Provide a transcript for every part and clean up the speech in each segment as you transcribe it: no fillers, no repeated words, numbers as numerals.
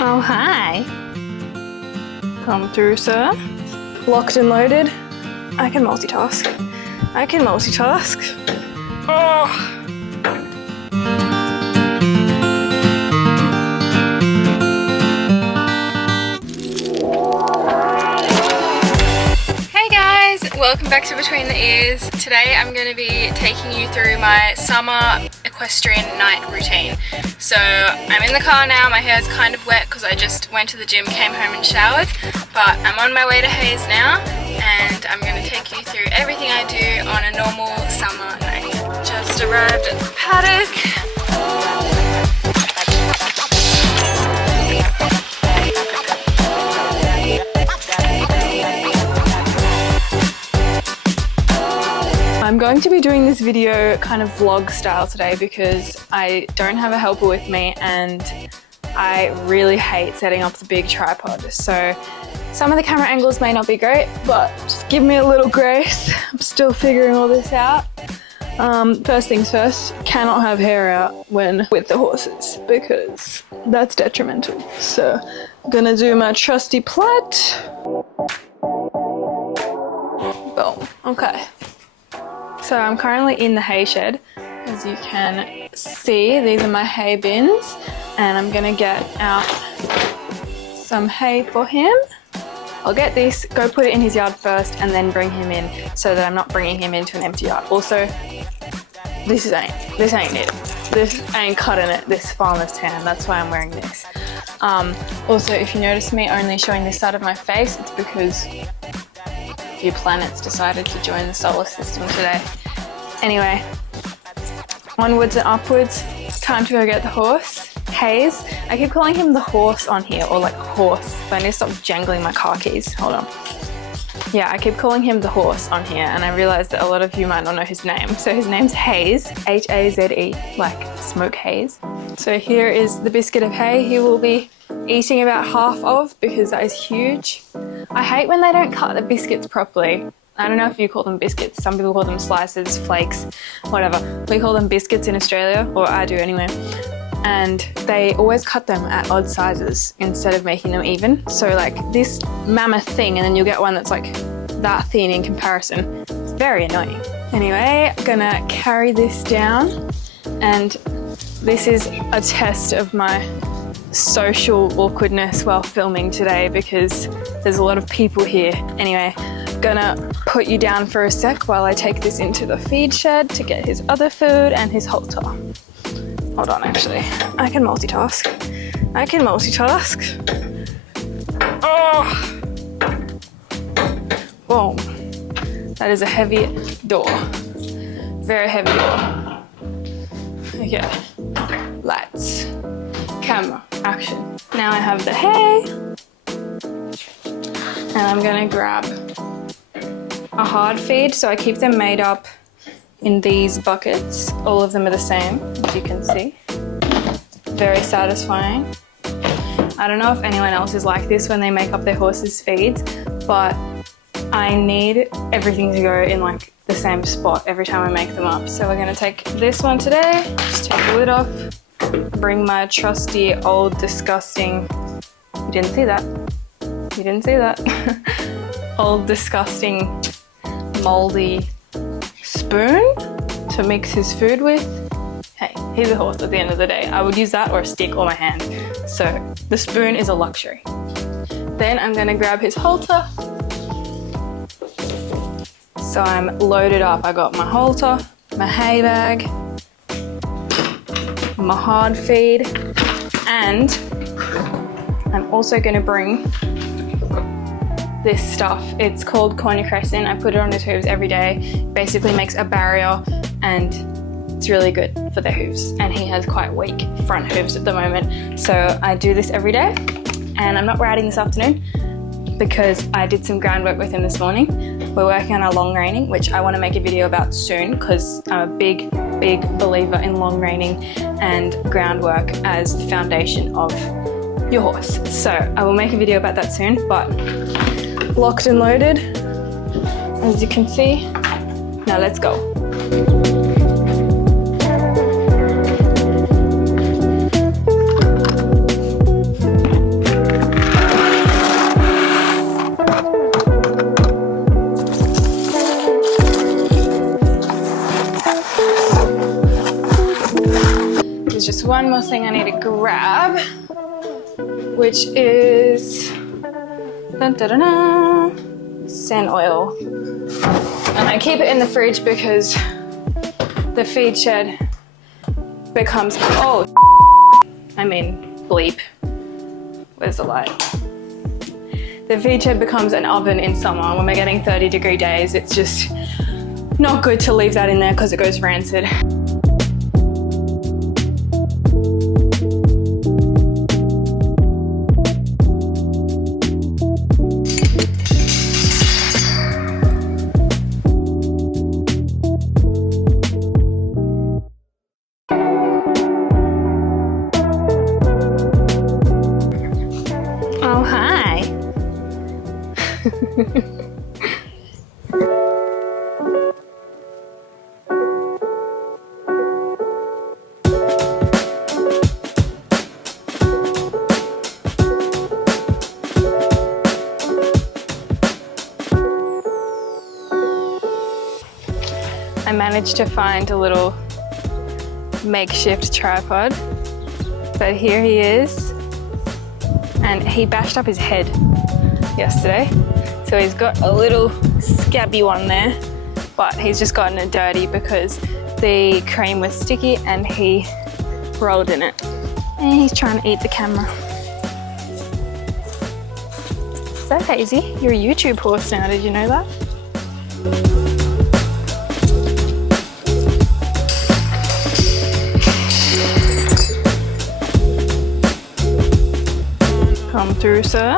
Oh, hi. Come through, sir. Locked and loaded. I can multitask. Oh. Welcome back to Between the Ears. Today I'm going to be taking you through my summer equestrian night routine. So I'm in the car now, my hair's kind of wet because I just went to the gym, came home and showered, but I'm on my way to Hayes now and I'm going to take you through everything I do on a normal summer night. Just arrived at the paddock. I'm going to be doing this video kind of vlog style today because I don't have a helper with me and I really hate setting up the big tripod. So some of the camera angles may not be great, but just give me a little grace. I'm still figuring all this out. First things first, cannot have hair out when with the horses because that's detrimental. So I'm gonna do my trusty plait. Boom, okay. So I'm currently in the hay shed. As you can see, these are my hay bins and I'm gonna get out some hay for him. I'll get this, go put it in his yard first and then bring him in so that I'm not bringing him into an empty yard. Also, this ain't it. This ain't cutting it, this farmer's tan. That's why I'm wearing this. Also, if you notice me only showing this side of my face, it's because a few planets decided to join the solar system today. Anyway, onwards and upwards, time to go get the horse. Hayes, I keep calling him the horse on here, or like horse, but I need to stop jangling my car keys, hold on. Yeah, I keep calling him the horse on here and I realized that a lot of you might not know his name. So his name's Hayes, H-A-Z-E, like smoke haze. So here is the biscuit of hay he will be eating about half of because that is huge. I hate when they don't cut the biscuits properly. I don't know if you call them biscuits. Some people call them slices, flakes, whatever. We call them biscuits in Australia, or I do anyway. And they always cut them at odd sizes instead of making them even. So like this mammoth thing, and then you'll get one that's like that thin in comparison. It's very annoying. Anyway, I'm gonna carry this down, and this is a test of my social awkwardness while filming today because there's a lot of people here. Anyway, gonna put you down for a sec while I take this into the feed shed to get his other food and his halter. Hold on, actually. I can multitask. Oh! Boom. That is a heavy door. Very heavy door. Okay. Lights. Camera. Action. Now I have the hay. And I'm gonna grab a hard feed. So I keep them made up in these buckets. All of them are the same, as you can see. Very satisfying. I don't know if anyone else is like this when they make up their horses' feeds, but I need everything to go in like the same spot every time I make them up. So we're gonna take this one today, just take the lid off, bring my trusty old disgusting, you didn't see that, old disgusting moldy spoon to mix his food with. Hey, he's a horse at the end of the day. I would use that or a stick or my hand. So the spoon is a luxury. Then I'm gonna grab his halter. So I'm loaded up. I got my halter, my hay bag, my hard feed, and I'm also gonna bring this stuff. It's called cornucrescent. I put it on his hooves every day. Basically makes a barrier and it's really good for their hooves. And he has quite weak front hooves at the moment. So I do this every day and I'm not riding this afternoon because I did some groundwork with him this morning. We're working on our long reining, which I want to make a video about soon because I'm a big believer in long reining and groundwork as the foundation of your horse. So I will make a video about that soon, but locked and loaded, as you can see. Now let's go. one more thing I need to grab, which is sand oil. And I keep it in the fridge because the feed shed becomes, bleep. Where's the light? The feed shed becomes an oven in summer. When we're getting 30-degree days, it's just not good to leave that in there because it goes rancid. Oh, hi. I managed to find a little makeshift tripod, but here he is, and he bashed up his head yesterday, so he's got a little scabby one there, but he's just gotten it dirty because the cream was sticky and he rolled in it, and he's trying to eat the camera. Is that Hazy? You're a YouTube horse now, did you know that? Come through, sir.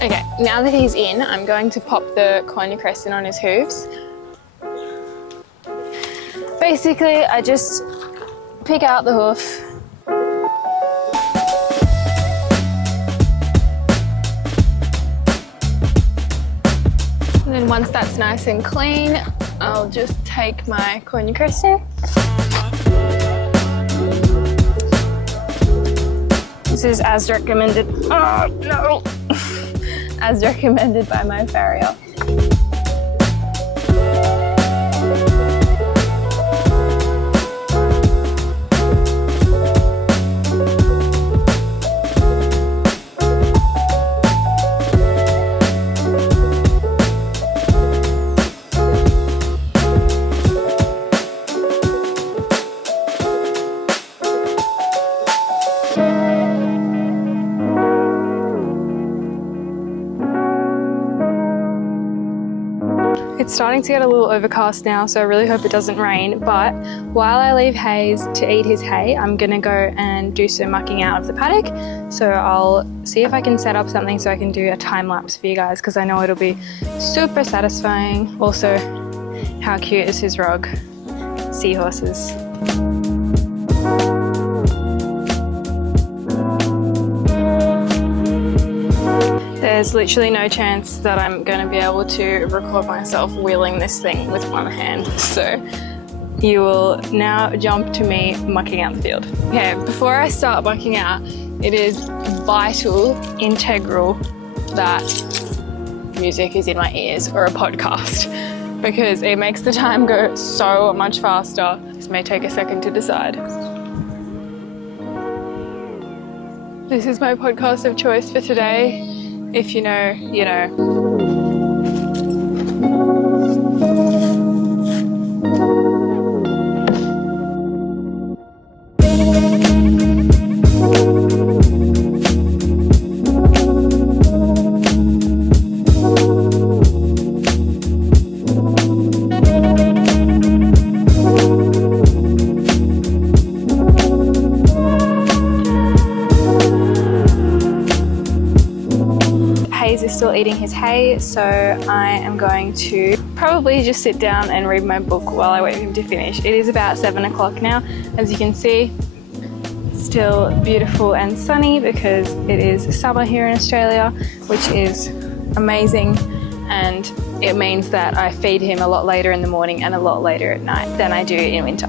Okay, now that he's in, I'm going to pop the Equestrian on his hooves. Basically, I just pick out the hoof. And then once that's nice and clean, I'll just take my Equestrian. This is as recommended. Oh no! As recommended by my farrier. It's starting to get a little overcast now, so I really hope it doesn't rain, but while I leave Hayes to eat his hay, I'm gonna go and do some mucking out of the paddock. So I'll see if I can set up something so I can do a time lapse for you guys, because I know it'll be super satisfying. Also, how cute is his rug? Seahorses. There's literally no chance that I'm going to be able to record myself wheeling this thing with one hand, so you will now jump to me mucking out the field. Okay, before I start mucking out, it is vital, integral that music is in my ears or a podcast, because it makes the time go so much faster. This may take a second to decide. This is my podcast of choice for today. If you know, you know. Is still eating his hay, so I am going to probably just sit down and read my book while I wait for him to finish. It is about 7 o'clock now, as you can see. It's still beautiful and sunny because it is summer here in Australia, which is amazing, and it means that I feed him a lot later in the morning and a lot later at night than I do in winter.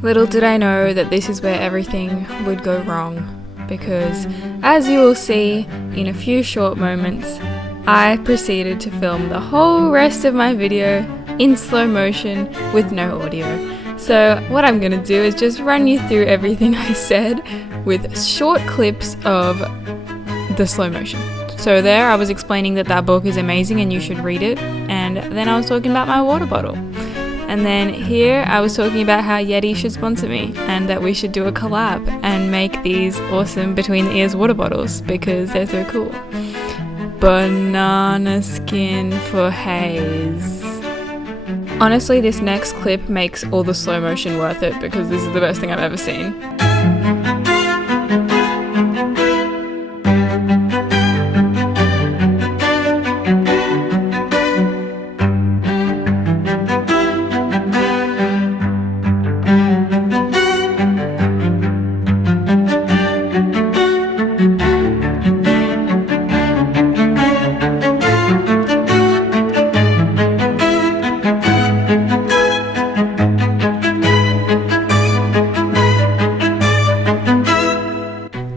Little did I know that this is where everything would go wrong, because as you will see in a few short moments, I proceeded to film the whole rest of my video in slow motion with no audio. So what I'm gonna do is just run you through everything I said with short clips of the slow motion. So there I was explaining that book is amazing and you should read it, and then I was talking about my water bottle. And then here I was talking about how Yeti should sponsor me and that we should do a collab and make these awesome between the ears water bottles because they're so cool. Banana skin for Hayes. Honestly, this next clip makes all the slow motion worth it because this is the best thing I've ever seen.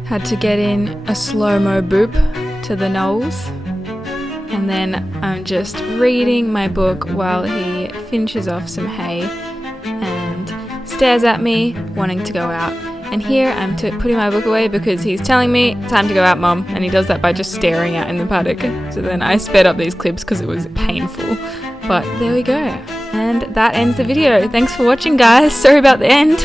Had to get in a slow-mo boop to the nose, and then I'm just reading my book while he finishes off some hay and stares at me wanting to go out. And here I'm putting my book away because he's telling me time to go out, mum, and he does that by just staring out in the paddock. So then I sped up these clips because it was painful, but there we go, and that ends the video. Thanks for watching, guys. Sorry about the end.